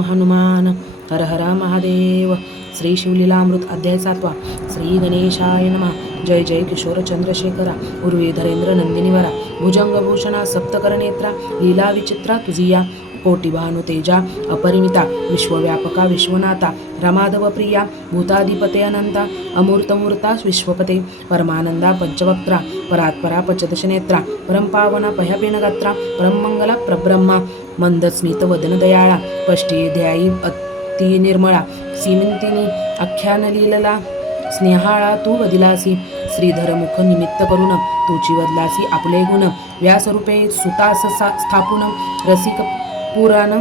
राम हनुमान हर हर महादेव। श्री शिवलीलामृत अध्याय सातवा। श्री गणेशाय नमः। जय जय किशोर चंद्रशेखरा। उर्वी धरेंद्र नंदिनीवरा। भुजंगभूषणा सप्तकरनेत्रा लीला विचित्रा तुझिया। कोटी तेजा अपरिमिता। विश्वव्यापका विश्वनाथा। रमाधव प्रिया। भूताधिपते अनंता। अमूर्तमूर्ता विश्वपते। परमानंदा पंचवक्त्रा। परात्परा पचदशनेत्रा। परमपावना पह्यपेनगात्रा। परममंगला प्रब्रह्मा। मंदस्मित वदन दयाळा पष्टी ध्यायी अति निर्मळा सीमिंतिनी आख्यान स्नेहाळा तू वदिलासी श्रीधर मुख निमित्त करून तुची वदलासी आपले गुण व्यासरूपे सुतास स्थापून रसिक पुराण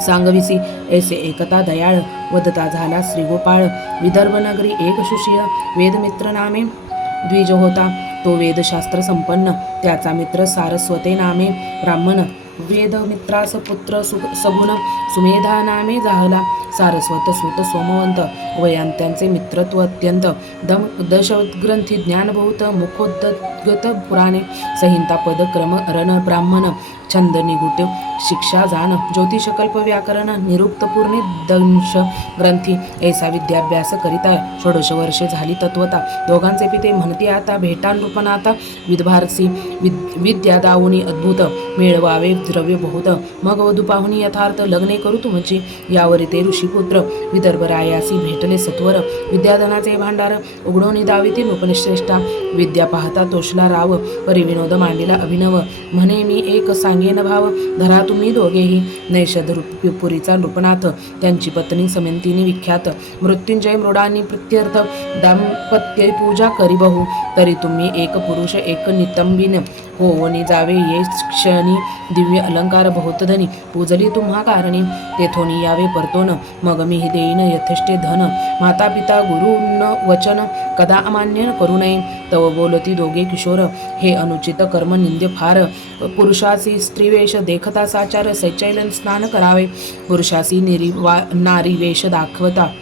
सांगविसी ऐसे एकता दयाळ वदता झाला श्रीगोपाळ विदर्भनगरी एक शुषीय वेदमित्र नामे द्विज होता तो वेदशास्त्र संपन्न त्याचा मित्र सारस्वते नामे ब्राह्मण वेदमित्रास पुत्र सु सगुण सुमेधा नामे जाहला सारस्वत सुत सोमवंत वयांत्यांचे मित्रत्व अत्यंत दम दशग्रंथी ज्ञानभूत मुखोद्गत पुराणे संहिता पद क्रम रण ब्राह्मण छंद निगुट शिक्षा जाण ज्योतिषकल्प व्याकरण निरुक्तपूर्णी दंश ग्रंथी ऐसा विद्याभ्यास करिता षोडश वर्षे झाली तत्वता. दोघांचे पिते म्हणते आता भेटान रूपनाता विद्भारसी विद विद्या दावुनी अद्भुत मिळवावे द्रव्य बहुत. मग वधू पाहुणी यथार्थ लग्ने करू तुमची यावरी ते ऋषीपुत्र विदर्भरायासी भेटले सत्वर. विद्याधनाचे भांडार उघडोनी दाविती उपनिश्रेष्ठा विद्या पाहता तोषला राव परिविनोद मांडीला अभिनव. म्हणे मी एक सांग सांगेन भाव. धरा तुम्ही दोघेही. नैषध पुरीचा नृपनाथ. त्यांची पत्नी समंतीने विख्यात. मृत्युंजय मृडानी प्रत्यर्थ. दाम्पत्य पूजा करी बहु. तरी तुम्ही एक पुरुष एक नितंबिन. होवनी जावे ये क्षणी. दिव्य अलंकार बहुतधनी पूजली तुम्हा कारणी. तेथोनी यावे परतोन. मग मी देईन यथेष्टे धन. माता पिता गुरु न वचन. कदा अमान्य करू नये. तव बोलती दोघे किशोर हे अनुचित कर्म निंद्य फार. पुरुषासी स्त्रीवेश देखता साचार सैचैलन स्नान करावे. पुरुषासी निरिवा नारी वेश दाखवता.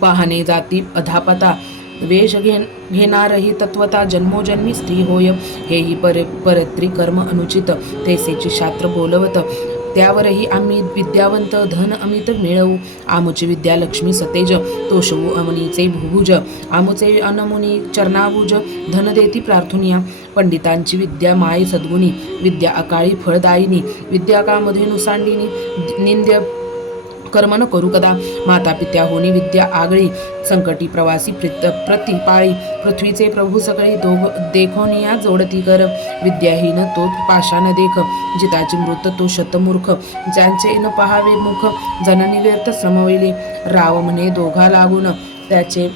पाहणे जाती अधापता. वेश घेन घेणारही तत्वता. जन्मोजन्मी स्त्री होय. हेही पर परत्री कर्म अनुचित. तेसेची शास्त्र बोलवत. त्यावरही आम्ही विद्यावंत धन अमित मिळवू. आमुची विद्या लक्ष्मी सतेज तोषवू अमनीचे भुभुज. आमुचे अनमुनी चरणाभुज धन देती प्रार्थुनिया. पंडितांची विद्या माय सद्गुणी विद्या अकाळी फळदायिनी विद्या कामध्ये नुसांडिनी निंद्य कर्म न करू कदा? माता पित्या होनी विद्या आगळी. संकटी प्रवासी प्रित प्रतिपाळी. पृथ्वीचे प्रभू सकळी दोघ देखोनिया जोडती कर. विद्याहीन तो पाषाण देख. जिताची मृत तो शतमूर्ख. ज्यांचे न पहावे मुख जननी व्यर्थ श्रमविली राव म्हणे दोघा लागून त्याचे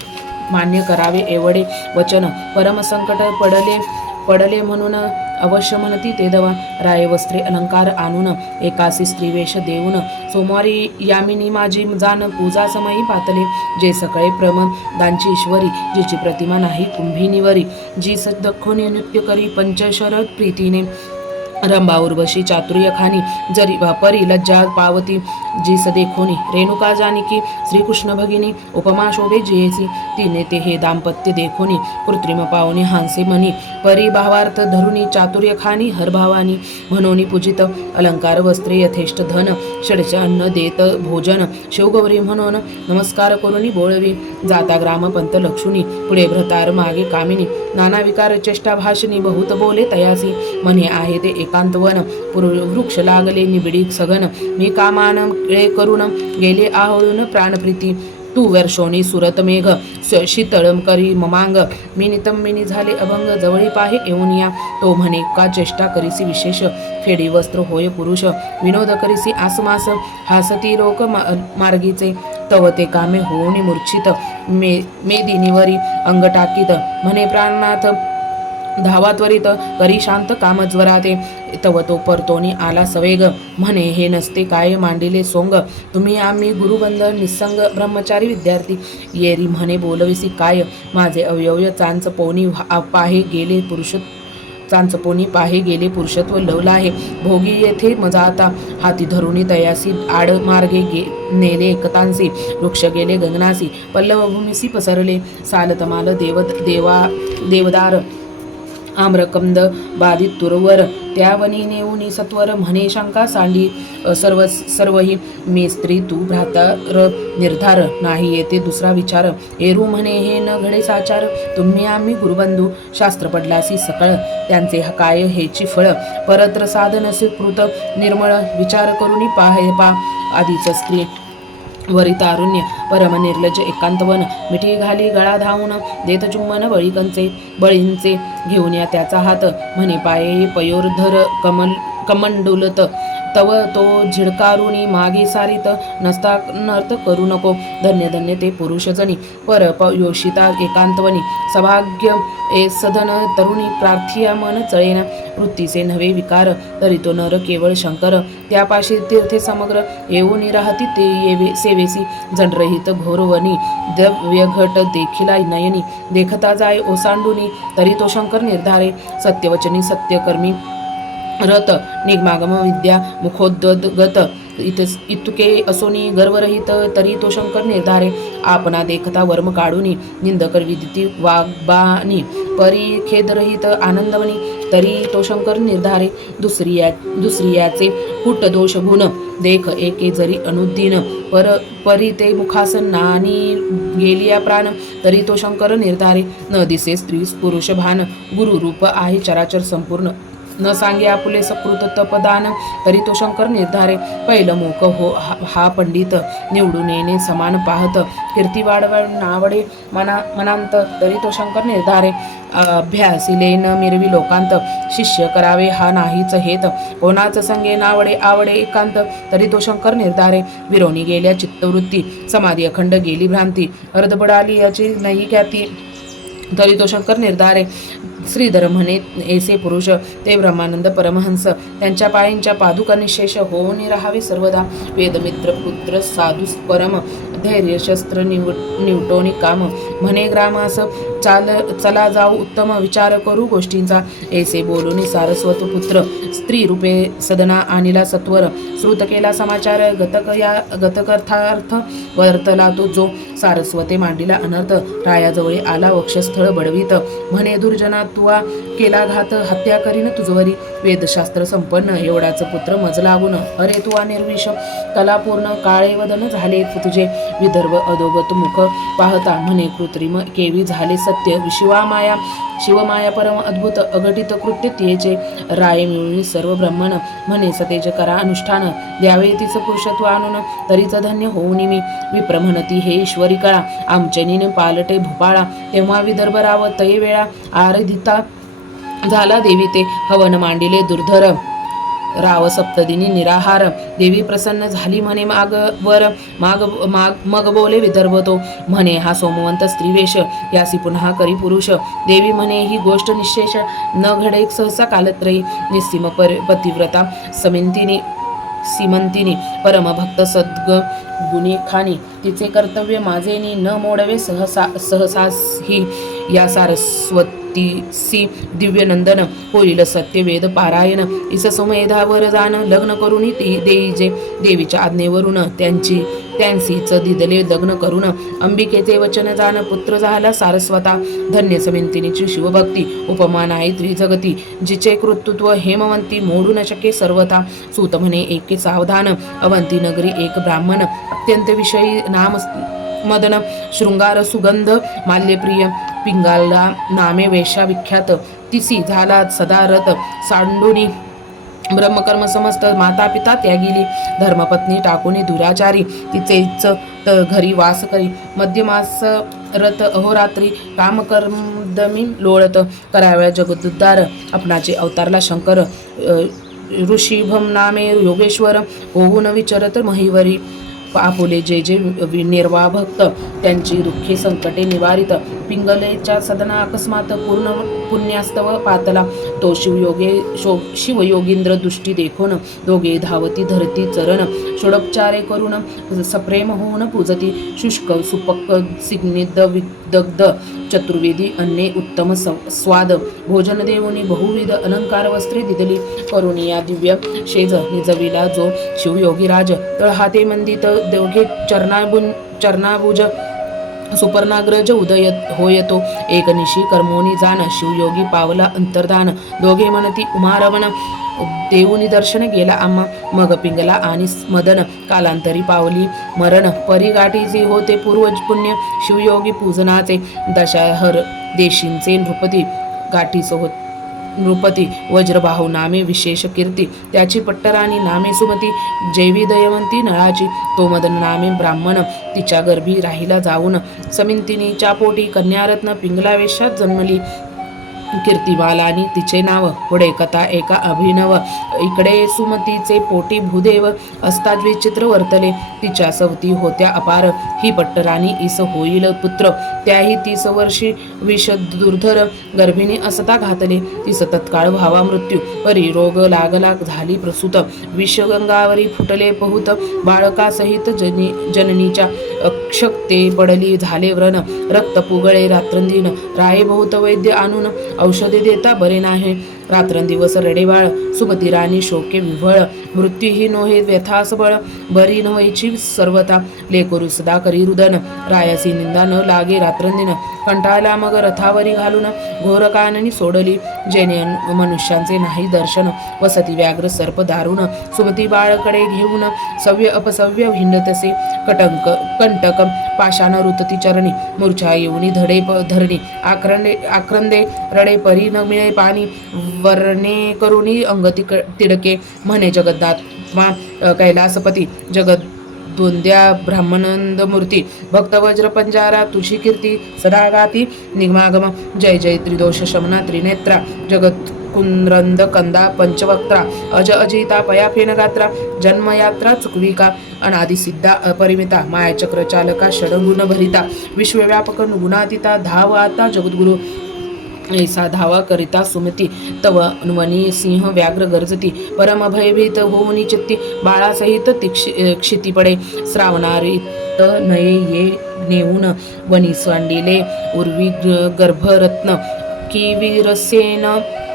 मान्य करावे एवढे वचन. परमसंकट पडले पडले म्हणून अवश्य म्हणती ते दवा राय वस्त्रे अलंकार आणून एकासी स्त्रीवेश देऊन सोमवारी यामिनी माझी जाण पूजा समयी पातले. जे सकाळी प्रम दांची ईश्वरी जिची प्रतिमा नाही कुंभिनीवरी जी सद्दखोनी नृत्य करी पंचशरद प्रीतीने. रंबा उर्वशी चातुर्य खानी जरी परी लज्जा पावती जी सदेखोनी रेणुका जानिकी श्रीकृष्ण भगिनी उपमा शोभे जियेसी तिने ते हे दाम्पत्य देखोनी कृत्रिम पावनी हांसे मनी परी भावार्थ धरुणी चातुर्य खानी हरभावानी म्हणून पूजित अलंकार वस्त्रे यथेष्ट धन षडच अन्न देत भोजन शिवगौरी म्हणून नमस्कार करुनी बोळवी जाता ग्राम पंत लक्षुनी पुढे भ्रतार मागे कामिनी नाना विकार चेष्टा भाषणी बहुत बोले तयासी म्हणे आहे ते एक एकांतवन पुरु वृक्ष लागले निबिडी सघन. मी कामान किळे करून गेले आहोळून प्राणप्रीती. तू वर्षोनी सुरत मेघ. स- शीतळ करी ममांग. मी मिनी झाले अभंग. जवळी पाहे येऊनिया तो म्हणे का चेष्टा करीसी विशेष? फेडी वस्त्र होय पुरुष. विनोद करीसी आसमास. हासती लोक मार्गीचे. तव ते कामे होऊनी मूर्छित. मे मेदिनीवरी अंग टाकीत म्हणे प्राणनाथ धावा त्वरित करी शांत कामज्वराते तव तो परतोनी आला सवेग. म्हणे हे नसते काय मांडिले सोंग? तुम्ही आम्ही गुरुबंध निसंग ब्रह्मचारी विद्यार्थी. येरी म्हणे बोलविसी काय? माझे अवयव चांच पोनी पाहे गेले पुरुष चांचपोनी पाहे गेले पुरुषत्व लवला आहे. भोगी येथे मजा आता. हाती धरुणी तयासी आड मार्गे गे नेले एकतांसी. वृक्ष गेले गगनासी. पल्लवभूमीसी पसरले. सालतमाल देव देवा देवदार आम्रकंद बाधित तुरवर त्यावनी नेऊनी सत्वर म्हणे शंका सांडी सर्व सर्वही मी स्त्री तू भ्रातर निर्धार नाही येते दुसरा विचार. एरू म्हणे हे न घडे साचार तुम्ही आम्ही गुरुबंधू शास्त्र पडलासी सकळ त्यांचे ह- काय हेची फळ. परत्र साधन कृत निर्मळ विचार करुनी पाहे पा आधीच स्त्री. वरी तारुण्य परम निर्लज एकांतवन मिठी घाली गळा धावून देत चुंबन बळीकंचे बळींचे घेऊन या त्याचा हात म्हणे पाये पयोर्धर कमल कमंडुलत तव तो झिडकारुणी मागे सारित नसता नर्थ करू नको. धन्य धन्य ते पुरुषजनी पर प योषिता एकांतवनी. सभाग्य ए सदन तरुणी प्रार्थिया मन चळेन. वृत्तीचे नवे विकार. तरी तो नर केवळ शंकर. त्यापाशी तीर्थे समग्र. येऊन राहती ते येवे सेवेसी. जनरहित घोरवनी दव्यघट देखिला नयनी. देखता जाय ओसांडुनी. तरी तो शंकर निर्धारे. सत्यवचनी सत्यकर्मी. रत निगमागम विद्या मुखोद्गत इत इतुके असोनी गर्वरहित तरी तो शंकर निर्धारे. आपणा देखता वर्म काढूनी निंदकर विदिती वाग्बानी. परी खेदरहित आनंदवनी तरी तो शंकर निर्धारे. दुसरिया दुसरियाचे कुट दोष गुण देख एके जरी अनुद्दीन. पर परी ते मुखासन नानी गेलिया प्राण तरी तो शंकर निर्धारे. न दिसे स्त्री पुरुष भान गुरुरूप आहे चराचर संपूर्ण. न सांगे आपुले सकृत तपदान तरी तो शंकर निर्धारे पहिलं मोक हो हा- पंडित निवडून येणे समान पाहत कीर्ती वाढव नावडे मना मनांत तरी तो शंकर निर्धारे अभ्यासिले न मिरवी लोकांत शिष्य करावे हा नाहीच हेत कोणाच संगे नावडे आवडे एकांत तरी तो शंकर निर्धारे विरोनी गेल्या चित्तवृत्ती समाधी अखंड गेली भ्रांती अर्धबडाली याची नाही ख्याती तरी तो शंकर निर्धारे श्रीधर म्हणे एसे पुरुष ते ब्रह्मानंद परमहंस त्यांच्या पायींच्या पादुका निशेष होऊन राहावे सर्वदा. वेदमित्र पुत्र साधू परम धैर्य शस्त्र निव निवटोनी काम म्हणे ग्रामास चाल चला जाऊ उत्तम विचार करू गोष्टींचा. ऐसे बोलून सारस्वत पुत्र स्त्री रूपे सदना आणिला सत्वर. श्रुत केला समाचार गतक या गतकर्थार्थ वर्तला तो जो. सारस्वते मांडीला अनर्थ. रायाजवळी आला वक्षस्थळ बडवीत. म्हणे दुर्जना तुवा केला घात हत्या करीन तुझवरी. वेदशास्त्र संपन्न एवढाच पुत्र मज लागून. अरे तुवा निर्विष कलापूर्ण काळे वदन झाले तुझे. विदर्भ अधोगत मुख पाहता म्हणे कृत्रिम केवी झाले सत्य. शिवामाया शिवमाया परम अद्भुत अघटित कृत्य तिचे राय मिळून सर्व ब्रह्मण म्हणे सतेज करा अनुष्ठान. द्यावे तिचं पुरुषत्व आणून. तरीच धन्य होऊन मी. विप्रम्हणती हे ईश्वरी कळा. आमचनीने पालटे भोपाळा. तेव्हा विदर्भ राव तये वेळा आरधिता झाला देवी ते. हवन मांडिले दुर्धर. राव सप्तदिनी निराहार. देवी प्रसन्न झाली म्हणे माग वर. माग माग मग बोले विदर्भ तो. म्हणे हा सोमवंत स्त्रीवेश. यासी पुन्हा करी पुरुष देवी म्हणे ही गोष्ट निशेष. न घडे सहसा कालत्रयी. निस्सीम पर पतिव्रता. समिंतीने सीमंतिनी परमभक्त सद्ग गुणी खानी तिचे कर्तव्य माझेनी न मोडवे सहसा सहसाही या सारस्वतीसी दिव्यनंदन होईल सत्यवेद पारायण इस समेधावर जाण लग्न करून ती देईजे देवीच्या आज्ञेवरून त्यांची त्यांसीच दिदले लग्न करून अंबिकेचे वचन जाण पुत्र झाला सारस्वता. धन्य समिंतिनीची शिवभक्ती उपमान आहे त्रिजगती जिचे कृतृत्व हेमवंती मोडू न शके सर्वथा. सूत म्हणे एके सावधान अवंती नगरी एक ब्राह्मण. अत्यंत विषयी नाम मदन शृंगार सुगंध माल्यप्रिय पिंगाला नामे वेशा विख्यात. तिसी झाला सदारत सांडोनी ब्रह्मकर्म समस्त माता पिता त्यागिली धर्मपत्नी टाकुनी दुराचारी तिचेच घरी वास करी. मध्यमास रत अहोरात्री कामकर्मदमी लोळत कराव्या जगदुद्धार. आपणाचे अवतारला शंकर ऋषीभम नामे योगेश्वर होऊन विचरत महिवरी. आपुले जे जे वि- निर्वाह भक्त त्यांची दुःखी संकटे निवारित पिंगलेच्या सदना अकस्मात पूर्ण पुण्यास्तव पातला. तो शिवयोगे शो शिवयोगींद्र दृष्टी देखून दोघे धावती धरती चरण षोडोपचारे करून सप्रेम होऊन पूजती शुष्क सुपक्क सिग्निद विदग्ध चतुर्वेदी अन्ने उत्तम सं- स्वाद। भोजन देऊनी बहुविध अलंकार वस्त्रे दिदली। करुणी या दिव्य शेज निजविला जो शिवयोगीराज। तळहाते मंदित दोघे चरणाबुन चरणाभुज सुपर्णाग्रज उदय होयतो येतो. एकनिशी कर्मोनी जाण शिवयोगी पावला अंतर्धान. दोघे म्हणती उमारवण देऊनी दर्शन गेला आम्हा. मग पिंगला आणि मदन कालांतरी पावली मरण. परिगाठीचे होते पूर्वज पुण्य शिवयोगी पूजनाचे दशाहर देशींचे नृपती गाठीच होत नृपती वज्रबाहू नामे विशेष कीर्ती त्याची पट्टराणी नामे सुमती जैवी दयवंती नळाची तोमदन नामे ब्राह्मण तिच्या गर्भी राहिला जाऊन समिंतिनी पोटी कन्यारत्न पिंगलावेशात जन्मली. कीर्तिमालानी तिचे नाव पुढे कथा एका अभिनव. इकडे सुमतीचे पोटी भूदेव असतात विचित्र वर्तले. तिच्या सवती होत्या अपार. ही पट्टराणी इस होईल पुत्र. त्याही तीस वर्षी विष दुर्धर गर्भिणी असता घातले. तीस तत्काळ व्हावा मृत्यू. परी रोग लागला झाली प्रसूत. विषगंगावरी फुटले पहुत. बाळकासहित जनी जननीच्या अक्षक्ते पडली झाले व्रण. रक्त पुगळे रात्रंदिन. राये बहुत वैद्य आणून औषधे देता बरे नाही. रात्रंदिवस रडेबाळ सुमती राणी शोके विव्हळ मृत्यू ही नोहे व्यथास बळ बरी नव्हयची सर्वता लेकोरू सदा करी रुदन रायासी निंदा न लागे रात्रंदिन कंटाळला मग रथावरी घालून घोरकाननी सोडली जेने मनुष्यांचे नाही दर्शन वसती व्याघ्र सर्प दारुण सुमती बाळकडे घेऊन सव्य अपसव्य भिंडतसे कटंक कंटक पाषाण ऋतती चरणी मूर्छा येऊनी धडे प धरणी आक्रंदे आक्रंदे रडे परी न मिळे पाणी वर्णे करुणी अंग तिक तिडके म्हणे जगद्धात्मा कैलासपती जगद दोंद्या ब्राह्मणंद मूर्ती भक्त वज्र पंजारा तुझी कीर्ती सदा गाती निगमागम जय जय त्रिदोष शमना त्रिनेत्रा जगत कुंद्रंद कंदा पंचवक्त्रा अज अजिता पयाफेन गात्रा जन्मयात्रा चुकविका अनादि सिद्धा अपरिमिता मायाचक्र चालका षडगुण भरिता विश्वव्यापक गुणातीता धाव आता जगद्गुरु ऐसा धावा करिता सुमती तव वनी सिंह व्याघ्र गर्जती परम भयभीत होऊनी चित्ती बाळासहित तीक्षि क्षिती पडे श्रावणारीत नये ये नेऊन वनी स्वांडिले उर्वी गर्भरत्न किवीरसेन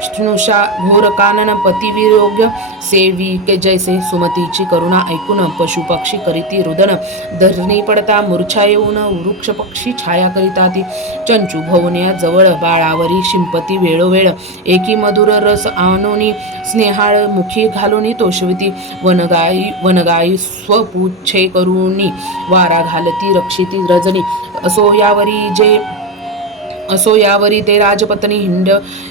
स्नुषा घोरकानन पतिविरोग्य सेवी के जैसे सुमतीची करुणा ऐकून पशुपक्षी करीती रुदन। धरणी पडता मूर्छा येऊन वृक्ष पक्षी छाया करिता ती चंचू भवन्या जवळ बाळावरी शिंपती वेळोवेळ। एकी मधुर रस आणोनी स्नेहाळ मुखी घालूनी तोषविती। वनगाई वनगाई स्वपुच्छे करुणी वारा घालती रक्षिती रजनी। असो यावरी जे असो यावरी ते राजपत्नी हिंड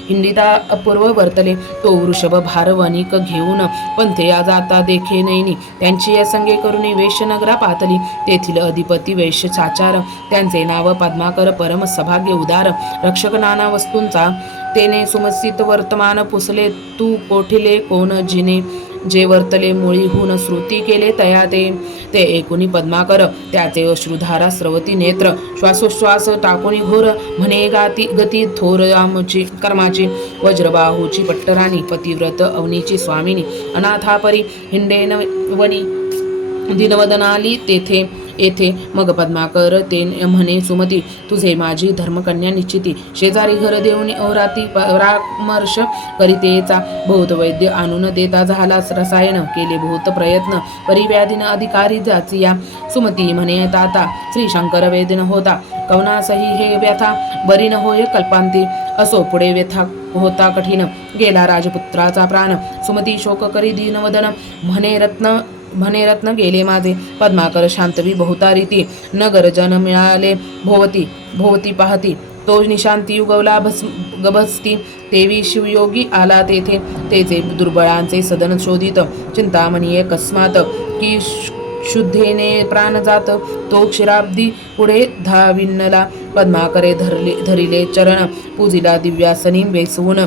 हिंडिता पूर्व वर्तले. तो वृषभ भारवनिक घेऊन पंथया जाता देखे नैनी. त्यांची या संगे करुणी वेशनगरा पातली. तेथील अधिपती वैश्य साचार. त्यांचे नाव पद्माकर परम सभाग्य उदार. रक्षक नाना वस्तूंचा. तेने सुमसित वर्तमान पुसले. तू कोठिले कोण जिने? जे वर्तले मुळीहून श्रुती केले तया ते ते एकुणी पद्माकर त्याचे अश्रुधारा स्रवती नेत्र श्वासोश्वास टाकुनी घोर म्हणे गाती गती थोर आमची कर्माची वज्रबाहूची पट्टराणी पतिव्रत अवनीची स्वामिनी अनाथापरी हिंडेन वनी दिनवदनाली तेथे येथे मग पद्माकर ते म्हणे सुमती तुझे माझी धर्मकन्या निश्चिती. शेजारी घर देऊन औराती परामर्श करीतेचा बहुत वैद्य आणून देता झालास रसायन. केले बहुत प्रयत्न परिव्याधीन अधिकारी जाचिया. सुमती म्हणे ताता श्री शंकर वेदन होता. कवनासही हे व्यथा बरी न होय कल्पांती. असो पुढे व्यथा होता कठीण. गेला राजपुत्राचा प्राण. सुमती शोक करी दीनवदन. म्हणे रत्न म्हणे रत्न गेले माझे पद्माकर शांतवी बहुतारीती नगर जन मिळाले भोवती। भोवती पाहती। तो निशांती युगवला भस गभस्ती। देवी शिवयोगी आला तेथे। तेचे दुर्बळांचे सदन शोधित। चिंतामणीय कस्मात की शु- शुद्धेने प्राण जात। तो क्षीराब्दी पुढे धाविन्नला पद्माकरे धरले धरिले चरण। पूजिला दिव्यासनी बेसवून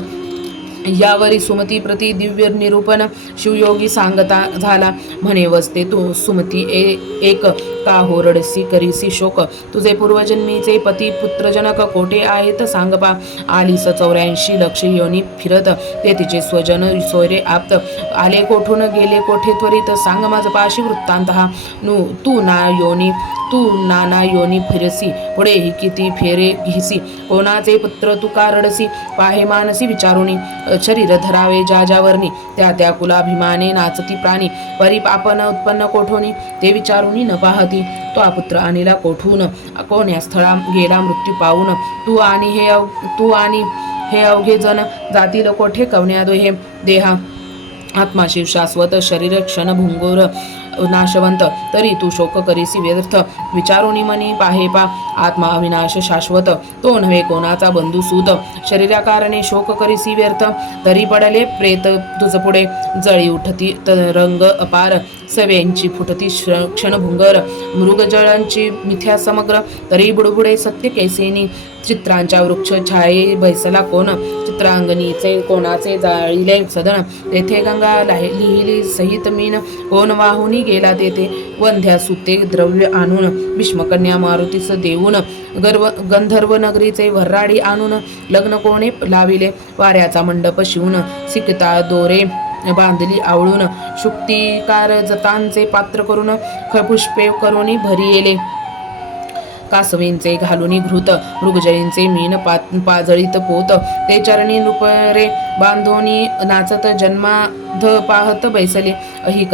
यावरी सुमती प्रति दिव्य निरूपण शिवयोगी सांगता झाला. म्हणे वसते तू सुमती ए एक का होरडसी करीसी शोक? तुझे पूर्वजन्मीचे पती पुत्रजनक कोठे आहेत सांग पा. आलीस चौऱ्याऐंशी लक्ष योनी फिरत. ते तिचे स्वजन सोयरे आप्त. आले कोठून? गेले कोठे त्वरित? सांग माझ पाशी वृत्तांत हा. नू तू ना योनी तू नाना योनी फिरसी. पुढे ही किती फेरे घेसी. कोणाचे पुत्र तू का रडसी? पाहे मानसी विचारुणी शरीर धरावे ज्या वर्णी त्या त्या कुलाभिमाने नाचती प्राणी. परी उत्पन्न कोठोनी? ते विचारूनी न पाहती. तो पुत्र आणिला कोठून? कोण्या स्थळा गेला मृत्यू पाहून? तू आणि हे अव- तू आणि हे अवघे जण जातील कोठे? कवण्यादो हे देहा आत्मा शिव शाश्वत शरीर क्षण भुंगोर. नाशवंत. तरी तू शोक करीसी व्यर्थ. विचारोनी मनी पाहे पा आत्मा अविनाश शाश्वत. तो नव्हे कोणाचा बंधू सूत. शरीराकारणे शोक करीसी व्यर्थ. तरी पडले प्रेत तुझ पुढे. जळी उठती रंग अपार. सव्यांची फुटती क्षणभुंगर. मृगजळांची मिथ्या समग्र. तरी बुडबुडे सत्य कैसेनी. चित्रांच्या वृक्ष छाये भैसला कोण? चित्रांगणीचे कोणाचे जाळीले सदन. तेथे गंगा लाहि- लिहिली सहित मीन. कोण वाहुनी गेला तेथे? वंध्या सुते द्रव्य आणून. भीष्मकन्या मारुतीस देऊन. गर्व गंधर्व नगरीचे भर्राडी आणून. लग्न कोणे लाविले? वाऱ्याचा मंडप शिवून. सिकता दोरे बांधली आवळून. शुक्तिकार जतांचे पात्र करून. खपुष्पे करून भरी येले कासवींचे घालुनी घृत मृगजळींचे मीन पा पाजळीत पोत. ते चरणी नृपरे बांधोनी नाचत जन्माध पाहत बैसले. अही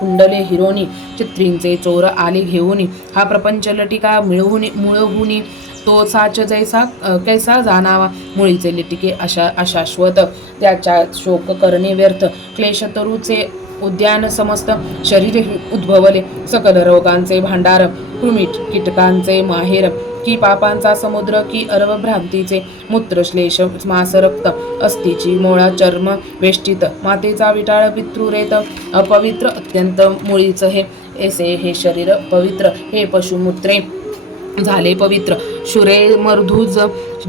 कुंडले हिरोनी चित्रींचे चोर आले घेऊनी. हा प्रपंच लटिका मिळवून मुळवूनी. तो साच जैसा कैसा जाणावा? मुळीचे लिटिके अशा अशाश्वत. त्याच्या शोक करणे व्यर्थ. क्लेशतरूचे उद्यान समस्त शरीर उद्भवले. सकल रोगांचे भांडार कृमी कीटकांचे माहेर की पापांचा समुद्र की अर्वभ्रांतीचे भ्रांतीचे मासरक्त अस्थिची मोळा चर्म वेष्टित मातेचा विटाळ पितृरेत अपवित्र अत्यंत मुळीच हे एसे हे शरीर पवित्र हे पशुमूत्रे. झाले पवित्र. शुरे मर्धुज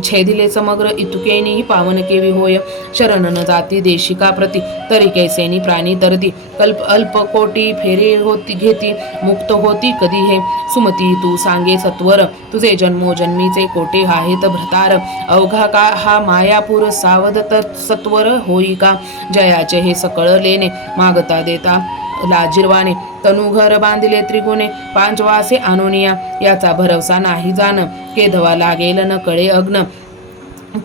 छेदिले समग्र इतुकेनी पावन केवी होय. शरणन जाती देशिका प्रती तरी कैसेनी प्राणी तरती. कल्प अल्प कोटी फेरे होती घेती मुक्त होती कधी हे? सुमती तू सांगे सत्वर तुझे जन्मोजन्मीचे कोटे आहेत भ्रतार. अवघा का हा मायापूर सावध सत्वर होई का? जयाचे हे सकळ लेणे मागता देता. लाजिरवाने तनुघर बांधले त्रिगुणे पांचवासे आणोनिया याचा भरवसा नाही जाण. केधवा लागेल न कळे अग्न.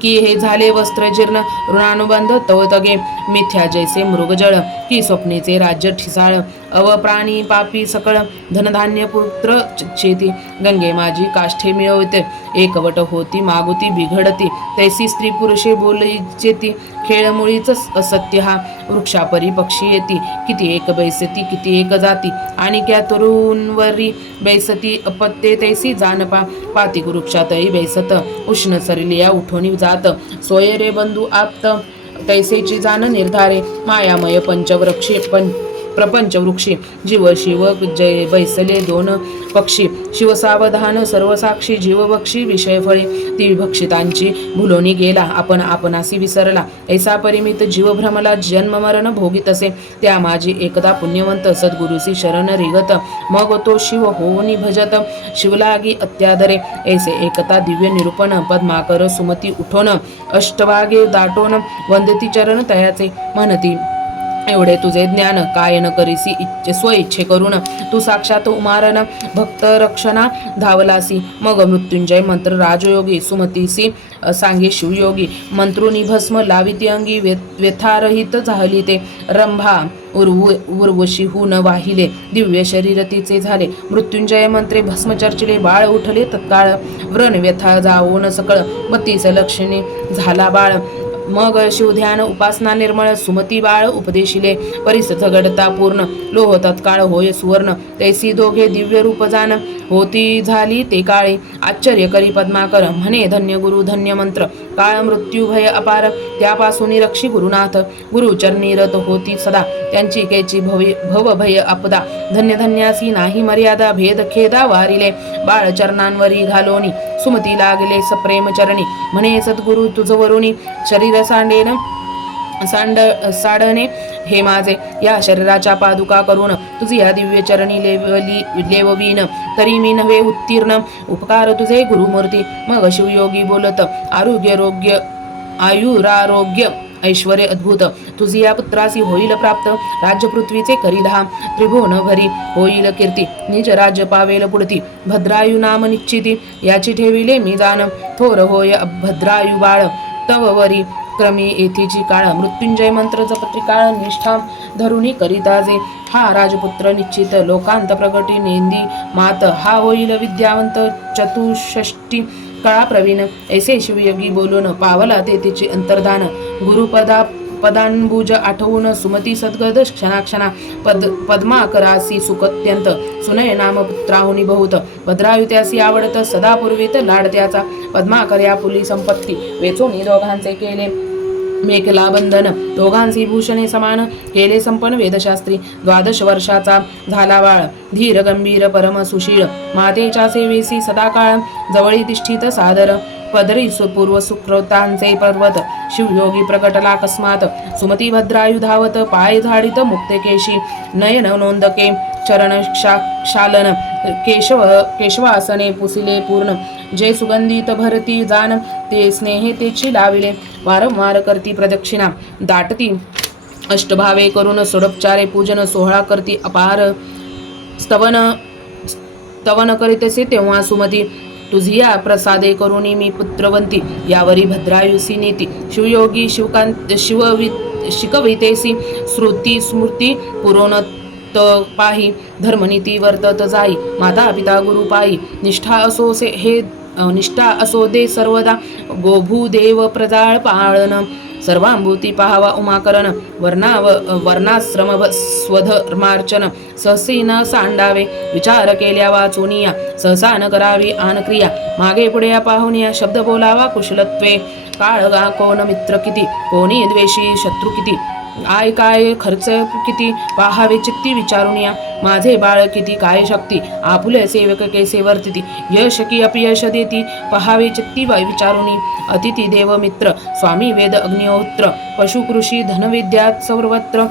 की हे झाले वस्त्र जीर्ण ऋणानुबंध तवतगे मिथ्या जैसे मृगजळ. की स्वप्नेचे राज्य ठिसाळ अव प्राणी पापी सकळ धनधान्य पुत्र चेती. शेती गंगे माझी काष्ठे मिळवते एकवट होती मागुती बिघडती. तैसी स्त्री पुरुषे बोलचेती खेळमुळीच असत्य हा. वृक्षापरी पक्षी येती किती एक बैसती किती एक जाती. आणि क्या तरुणवरी बैसती अपत्ये तैसी जानपा. पाती वृक्षातही बैसत उष्ण सरलिया उठोनी जात. सोय रे बंधू आप्त तैसेची जाण निर्धारे. मायामय पंचवृक्षे पण प्रपंच वृक्षी जीव शिव जय बैसले दोन पक्षी. शिवसावधान सर्वसाक्षी जीवभक्षी विषय फळे. ती भक्षितांची भुलोनी गेला आपण आपणासी विसरला. ऐसा परिमित जीवभ्रमला जन्ममरण जन्म मरण भोगीत असे त्या माझी एकदा पुण्यवंत सद्गुरुसी शरण रिगत. मग तो शिव होऊनी भजत. शिवलागी अत्यादरे. ऐसे एकता दिव्य निरूपण पद्माकर सुमती उठोन. अष्टवागे दाटोन वंदती चरण तयाचे. म्हणती एवढे तुझे ज्ञान काय न करीसी इच्छे स्वइच्छे करून तू साक्षात उमारन भक्त रक्षणा धावलासी. मग मृत्युंजय मंत्र राजयोगी सुमतीसी सांगे शिवयोगी. मंत्रुनी भस्म लाविती अंगी व्यथारहित झाली ते. रंभा उर्व उर्वशी हून वाहिले. दिव्य शरीर तिचे झाले. मृत्युंजय मंत्रे भस्म चर्चिले बाळ उठले तत्काळ. व्रण व्यथा जाऊन सकळ. मतीस लक्षणे झाला बाळ. मग शिवध्यान उपासना निर्मळ सुमती बाळ उपदेशिले परिसथ घडता पूर्ण. लोह तत्काळ होय सुवर्ण. तैसी दोघे दिव्य रूप जाण होती झाली ते काळे. आश्चर्य करी पद्माकर म्हणे धन्य गुरु धन्य मंत्र. काळ मृत्यू भय अपार. त्यापासून रक्षी गुरुनाथ. गुरुचरणी रत होती सदा. त्यांची कैची भवी भव भय अपदा. धन्य धन्यासी नाही मर्यादा भेद खेदा वारिले. बाळ चरणांवरी घालोनी. सुमती लागले सप्रेम चरणी. म्हणे सद्गुरु तुझ वरुणी. शरीर सांडेन सांड साडणे. हे माझे. या शरीराच्या पादुका करून तुझी या दिव्य चरणी लेवली लेववीन. तरी मी नव्हे उत्तीर्ण. उपकार तुझे गुरुमूर्ती. मग शिवयोगी बोलत आरोग्य रोग्य आयुरारोग्य. ऐश्वर अद्भुत. तुझी या पुत्रासी होईल प्राप्त. राज्य पृथ्वीचे करिधा त्रिभुवन भरी. होईल कीर्ती. निज राज्य पावेल पुढती. भद्रायु नाम निश्चिती. याची ठेविले मी जाण. थोर होय भद्रायु बाळ. तव वरी. क्रमी येथीची काळ मृत्युंजय मंत्र जपत्री काळ निष्ठा धरुणी करीताजे हा राजपुत्र निश्चित लोकांत प्रगटी नेंदी। मात हा होईल विद्यावंत चतुष्षष्टी कळा प्रवीण। ऐसे शिवयोगी बोलून पावला ते तिचे अंतर्धान। गुरुपदा पदांबुज आठवून सुमती सद्गद क्षणाक्षणा पद पद्माकरासी सुकत्यंत. सुनय नाम पुत्राहुनी बहुत. भद्रायुत्यासी आवडत सदा पूर्वीत लाडत्याचा. पद्माकर्या पुली संपत्ती. वेचोनी दोघांचे केले मेखला बंधन. दोघांसी भूषणे समान. केले संपन्न वेदशास्त्री. द्वादश वर्षाचा झाला बाळ. धीर गंभीर परम सुशील. मातेच्या सेवेसी सदाकाळ. जवळी तिष्ठित सादर. पदरी सुपूर्व सुकृतांचे पर्वत शिवयोगी प्रकटला अकस्मात. सुमती भद्रायुधावत पाय झाडित मुक्तकेशी नयन नोंदके चरण क्षा केशव केशवासने पुसिले पूर्ण. जे सुगंधित भरती जान ते स्नेहे तेची लाविले. वारंवार करती प्रदक्षिणा. दाटती अष्टभावे करून सोडपचारे पूजन सोहळा करती अपार. स्तवन स्तवन करीतसे तेव्हा सुमती तुझिया प्रसादे करुणी मी पुत्रवंती. यावरी भद्रायुसी नीती. शिवयोगी शिवकांत शिववि शिकवितेसी. श्रुती स्मृती पुरोनत पाही. धर्मनीती वर्तत जाई. माता पिता गुरु पायी निष्ठा असो से हे निष्ठा असो दे सर्वदा. गोभूदेव प्रजाळ पाळण. सर्वांभूती पाहावा उमाकरण वर्णाव वर्णाश्रम स्वधर्मार्चन सहसी न सांडावे विचार केल्या वाचुनिया सहसा न करावी आन क्रिया मागे पुढे या पाहुनिया शब्द बोलावा कुशलत्वे काळगा कोण मित्र किती कोणी द्वेषी शत्रू किती आय काय खर्च किती पाहावे चित्ती विचारून या माझे बाळ किती काय शक्ती? आपुले सेवक कैसे वर्तिती? यश की अपयश देती? पहावे चित्ती विचारुणी अतिथी देव मित्र स्वामी वेद अग्निहोत्र. पशुकृषी धनविद्या सर्वत्र.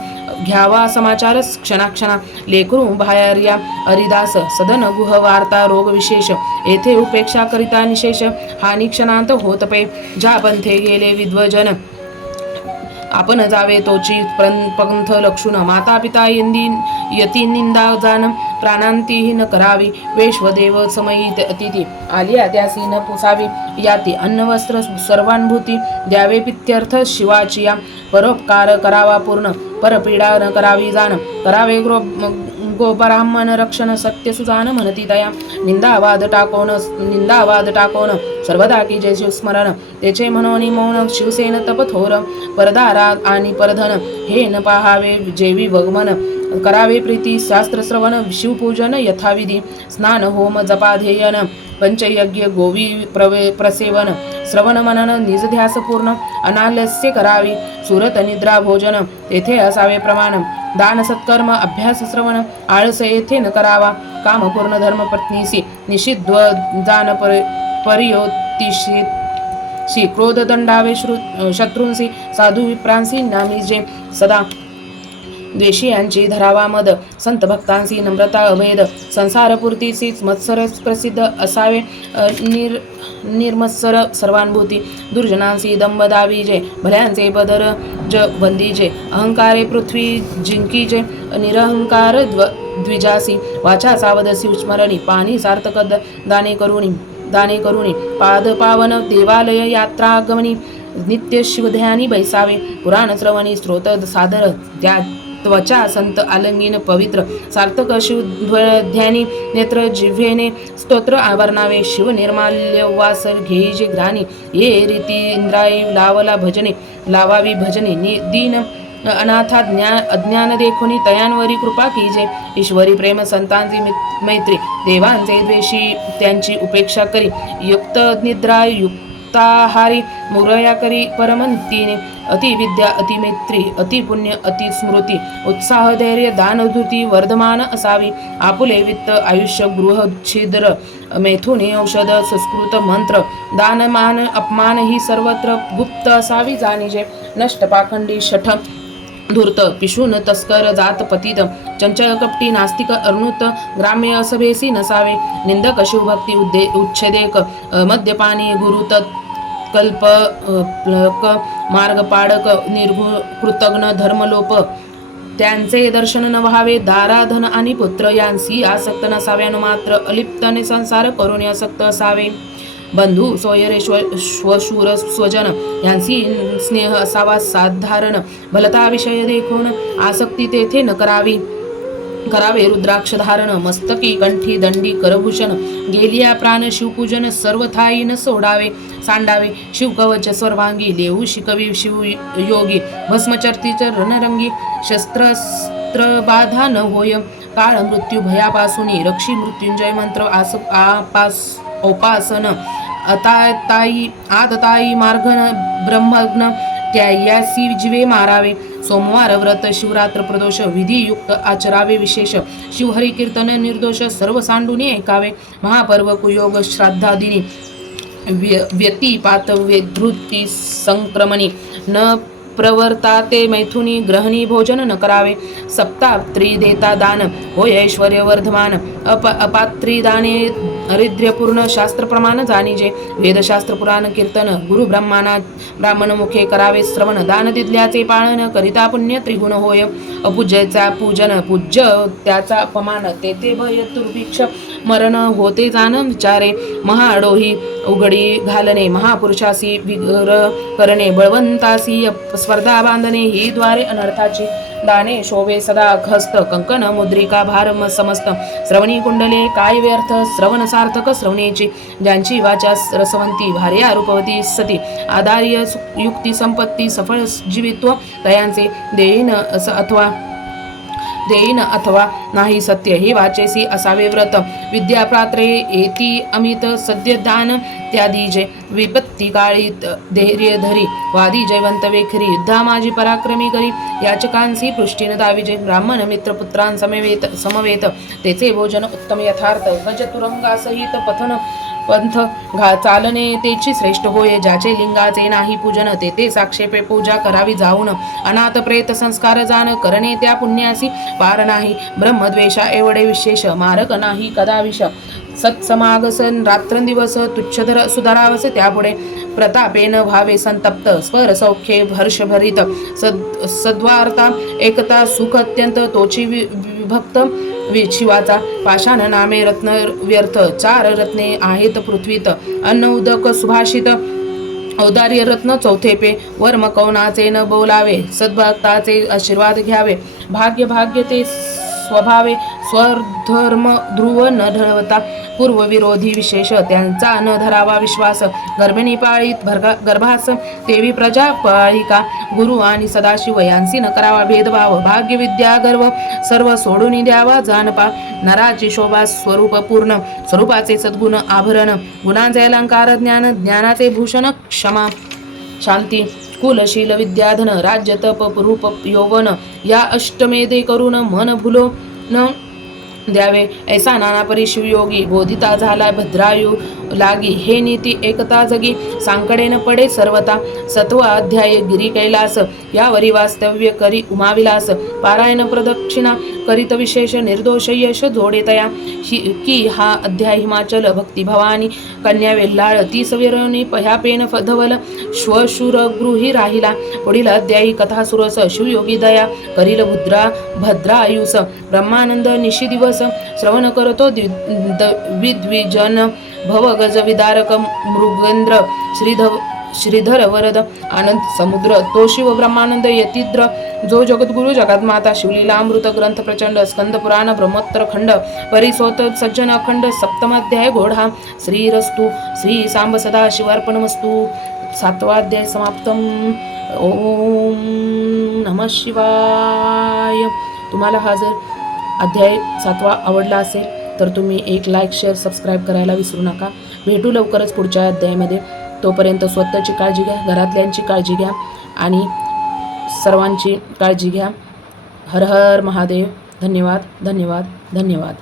घ्यावा समाचार क्षणाक्षणा. लेकरू भायर्या अरिदास सदन गुह वार्ता रोग विशेष. येथे उपेक्षा करिता निशेष. हानी क्षणांत होत पे. ज्या पंथे गेले विद्वजन. आपण जावे तोची पंथ लक्षुण माता पिता यंदी यती निंदा जाण प्राणांतीही न करावी वेश्वदेव समयी अतिथी. आलिया त्यासी न पुसावी याती अन्न वस्त्र सर्वानुभूती द्यावे पित्यर्थ शिवाची या परोपकार करावा पूर्ण परपीडा न करावी जाण करावे ग्रो गोपराह्मण रक्षण सत्य सुजान म्हणती दया। निंदावाद टाकोन निंदावाद टाकोन। सर्वदा की जय शिवस्मरण त्याचे म्हणून मौन शिवसेन तपथोर। परदारा आणि परधन हे न पाहावे जेवी भगमन करावे प्रीती शास्त्र श्रवण शिवपूजन यथाविधी। स्नान होम जपाध्ययन पंचयज्ञ गोवी प्रवे प्रसेवन श्रवण मनन निजध्यास पूर्ण अनालस्य करावी सुरत निद्रा भोजन तेथे असावे प्रमाण दान सत्कर्म अभ्यास श्रवण आळस येथे न करावा काम पूर्ण धर्म पत्नीसी निषिद्ध जान पर परियोतिषित क्रोध दंडावे श्रु शत्रूंसी साधू विप्रांसी नामी जे सदा द्वेषियांची धरावा मद. संत भक्तांची नम्रता अभेद. संसारपूर्तीचीच मत्सर प्रसिद्ध असावे निर निर्मत्सर सर्वानुभूती दुर्जनांसी दंब दावीजे भल्यांचे बदर ज वंदीजे. अहंकारे पृथ्वी जिंकीजे निरहंकार द्व द्विजासी. वाचा सावदसी उस्मरणी पाणी सार्थक दाने करुणी दाने करुणी. पाद पावन देवालय यात्रा नित्य शिवध्यानी बैसावे. पुराण श्रवणी स्त्रोत सादर त्या त्वचा संत आलंगीन पवित्र. सार्थक ध्यानी नेत्र जिव्हेने स्तोत्र आवर्णावे. शिव निर्माल्य वास घेईजे घ्राणी. ये रीती इंद्राई लावला भजने. लावावी भजने. नि दीन अनाथा ज्ञा अज्ञान देखुनी. तयांवरी कृपा कीजे. ईश्वरी प्रेम संतांची मैत्री. देवांचे द्वेषी त्यांची उपेक्षा करी. युक्त निद्रा युक्ताहारी. मुरया करी परमंतीने. अतिविद्या अतिमैत्री अतिपुण्य अतिस्मृती उत्साह धैर्य दानधुती वर्धमान असावी. आपुले वित्त आयुष्य गृह छिद्र मैथुनी औषध संस्कृत मंत्र दानमान अपमान ही सर्वत्र गुप्त असावी. जाणीजे नष्ट पाखंडी शठ धूर्त पिशून तस्कर जात पतित चंचल कपटी नास्तिक अर्णुत ग्राम्य असभेसी नसावे. निंदक शिवभक्ती उद्दे उच्छेदेक मद्यपानी गुरुत कल्प क मार्गपाडक निर्गु कृतघ्न धर्मलोप. त्यांचे दर्शन न व्हावे दाराधन आणि पुत्र यांसी आसक्त नसाव्यानं मात्र अलिप्तने संसार करून आसक्त असावे. बंधू सोयरे श्व श्वशूर स्वजन यांची स्नेह असावा साधारण भलता विषय देखून आसक्ती तेथे न करावी. करावे. रुद्राक्ष धारण मस्तकी कंठी दंडी करभूषण. गेलिया प्राण शिवपूजन सर्वथाई न सोडावे. सांडावे. शिवकवच सर्वांगी लेऊ शिकवी शिव योगी. भस्मचर्तीच रणरंगी शस्त्रस्त्र बाधा न होय. काळ मृत्यू भयापासून रक्षी मृत्युंजय मंत्र आस आपास उपासन. अताताई आदताई मार्गन ब्रह्मग्न त्यायासी जीवे मारावे. सोमवार व्रत शिवरात्र प्रदोष विधियुक्त आचरावे विशेष शिवहरी कीर्तन निर्दोष सर्व सांडूनी ऐकावे. महापर्व कुयोग श्राद्धादिनी व्य व्यतिपात व्यधृती संक्रमणी. न प्रवर्ता ते मैथुनी ग्रहणी भोजन न करावे. सप्ताह त्रिदेता दान होय ऐश्वर्य वर्धमान अप अपात्री दाने हरिद्र्यपूर्ण शास्त्र प्रमाण जाणीजे. वेदशास्त्र पुराण कीर्तन गुरु ब्रह्माना ब्राह्मण मुखे करावे श्रवण दान दिदल्याचे पाळन करिता पुण्य त्रिगुण होय. अपूजयचा पूजन पूज्य त्याचा अपमान तेथे भय दुर्भिक्ष मरण होते जाण विचारे. महाडोही उघडी घालणे महापुरुषासी विगर करणे बळवंतासी स्पर्धा बांधणे ही द्वारे अनर्थाची दाने शोभे सदा घस्त कंकण मुद्रिका भार समस्त। श्रवणी कुंडले काय व्यर्थ? श्रवण सार्थक श्रवणेची। ज्यांची वाचा रसवंती भार्या रूपवती सती। आधार्य सु- युक्ती संपत्ती सफळ जीवित्व तयांचे देईन अथवा देईन अथवा नाही सत्य हे वाचेसी असावे व्रत. विद्यापात्रे येती अमित सद्य दान. त्यादीजे विपत्ती काळीत धैर्य धरी. वादी जयवंत वेखरी. युद्धा माझी पराक्रमी करी. याचकांसी पृष्टीन दाविजे ब्राह्मण मित्र समवेत. समवेत तेचे भोजन उत्तम यथार्थ. गज तुरंगासहित पथन पंथ घा चालणे तेची श्रेष्ठ होय ज्याचे लिंगाचे नाही पूजन ते साक्षेपे पूजा करावी जाऊन. अनाथ प्रेत संस्कार जाण करणे त्या पुण्यासी पार नाही. ब्रह्मद्वेषा एवढे विशेष मारक नाही कदाविष सत्समागसन रात्रंदिवस तुच्छधर सुधारावस त्यापुढे प्रतापेन भावे संतप्त. स्वर सौख्ये हर्षभरित. सद सद्वार्ता एकता सुख अत्यंत तोची वि- विभक्त. वि- शिवाचा पाषाण नामे रत्न व्यर्थ. चार रत्ने आहेत पृथ्वीत. अन्न उदक सुभाषित. औदार्य रत्न चौथेपे. वर्म कौनाचे न बोलावे. सद्भक्ताचे आशीर्वाद घ्यावे. भाग्य भाग्य ते स्वभावे स्वधर्म ध्रुव न ढळवता पूर्वविरोधी विशेष त्यांचा न धरावा विश्वास. गर्भिणी पाळीत भर्गा गर्भास देवी प्रजा पाळिका गुरु आणि सदाशिव यांची न करावा भेदभाव. भाग्य विद्या गर्व सर्व सोडून द्यावा जानपा नराची शोभा स्वरूप पूर्ण. स्वरूपाचे सद्गुण आभरण. गुणांचे अलंकार ज्ञान ज्ञानाचे भूषण क्षमा. शांती. कुलशील विद्याधन राज्य तप रूप यौवन या अष्टमेदे करून मन भुलो न. द्यावे ऐसा नाना परी शिवयोगी बोधिता झाला भद्रायू लागी. हे नीती एकता जगी. सांकडेन पडे सर्वता सत्व अध्याय गिरी कैलास. यावरी वास्तव्य करी उमाविलास. पारायण प्रदक्षिणा करीत विशेष निर्दोष यश जोडेतया हि की हा अध्याय हिमाचल भक्ती भवानी. कन्या वेल्लाळ ती सविरणी पह्यापेन फधवल. धवल गृही राहिला. पुढील अध्यायी कथा सुरस. शिवयोगी दया. करील भद्रा आयुष ब्रह्मानंद निशी दिवस श्रवण करतो द्वि- द- विद्विजन भवगज गजविदारक मृगेंद्र श्रीधव श्रीधर वरद आनंद समुद्र तो शिव ब्रह्मानंद यतीद्र जो जगद्गुरु जगन्माता शिवलीला अमृत ग्रंथ प्रचंड स्कंद पुराण ब्रह्मोत्तर खंड परिसोत सज्जन अखंड सप्तमाध्याय घोडा श्रीरस्तु श्री सांब सदा शिवार्पणमस्तु सातवा अध्याय ओम नम शिवाय। तुम्हाला हा जर अध्याय सातवा आवडला असेल तर तुम्ही एक लाईक शेअर सबस्क्राईब करायला विसरू नका. भेटू लवकरच पुढच्या अध्यायामध्ये. तोपर्यंत स्वतःची काळजी घ्या घरातल्यांची काळजी घ्या आणि सर्वांची काळजी घ्या. हर हर महादेव. धन्यवाद धन्यवाद धन्यवाद.